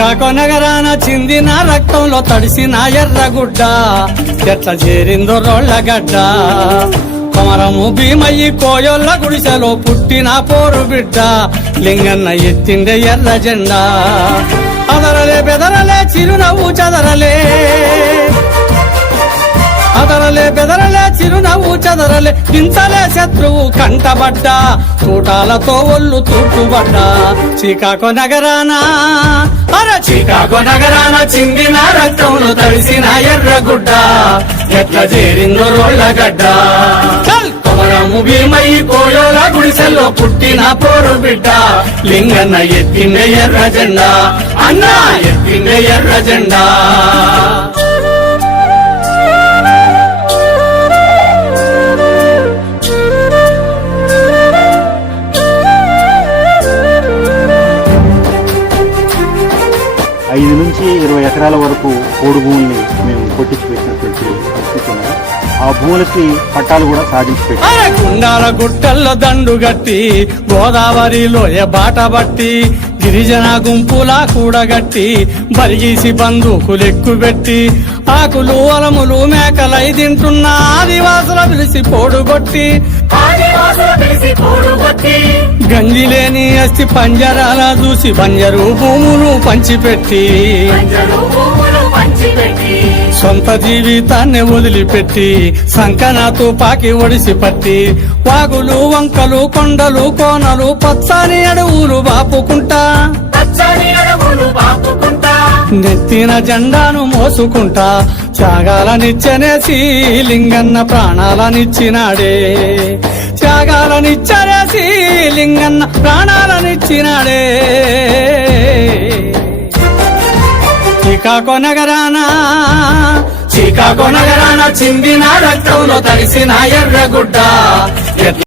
శ్రీకాకుళం నగరాన చిందిన రక్తంలో తడిసిన ఎర్రగుడ్డ ఎట్ల చేరిందో రోళ్లగడ్డ కొమరము భీమయ్యి కోయొల్ల గుడిసెలో పుట్టిన పోరు బిడ్డ లింగన్న ఎత్తిండే ఎర్ర జెండా అదరలే బెదరలే చిరునవ్వు చదరలే అదరలే బెదరలే చిరునవ్వు చదరలే దించలే శత్రువు కంటబడ్డా తూటాలతో ఒళ్ళు తూటుబడ్డా శ్రీకాకుళం నగరాన శ్రీకాకుళం నగరాన చిందిన రక్తంలో తడిసిన ఎర్రగుడ్డ ఎట్ల చేరిందో రోళ్లగడ్డ కొమరము భీమయ్యి కోయోల గుడిసెల్లో పుట్టిన పోరు బిడ్డ లింగన్న ఎత్తిండే ఎర్ర జెండా అన్నా ఎత్తిండే ఎర్ర జెండా 5 నుంచి 20 ఎకరాల వరకు పోడు భూముల్ని మేము కొట్టించి పెట్టినటువంటి పరిస్థితి ఉన్నది. ఆ భూములకి పట్టాలు కూడా సాధించి పెట్టారు. గుండాల గుట్టల్లో దండు గట్టి గోదావరిలో బాట బట్టి గిరిజన గుంపులా కూడగట్టి బరిగీసి బందూకులెక్కు పెట్టి ఆకులు అలములు మేకలై తింటున్న ఆదివాసుల పిలిచి పోడుగొట్టి గంజిలేని అస్థి పంజరాల చూసి బంజరు భూములు పంచిపెట్టి సొంత జీవితాన్ని వదిలిపెట్టి సంకన తుపాకి ఒడిసి పట్టి వాగులు వంకలు కొండలు కోనలు పచ్చని అడవులు బాపుకుంటా నెత్తిన జెండాను మోసుకుంటా త్యాగాలనిచ్చనేసి లింగన్న ప్రాణాలనిచ్చినాడే త్యాగాలనిచ్చనేసి లింగన్న ప్రాణాలనిచ్చినాడే శ్రీకాకుళం నగరాన చిందిన రక్తంలో తడిసిన ఎర్రగుడ్డ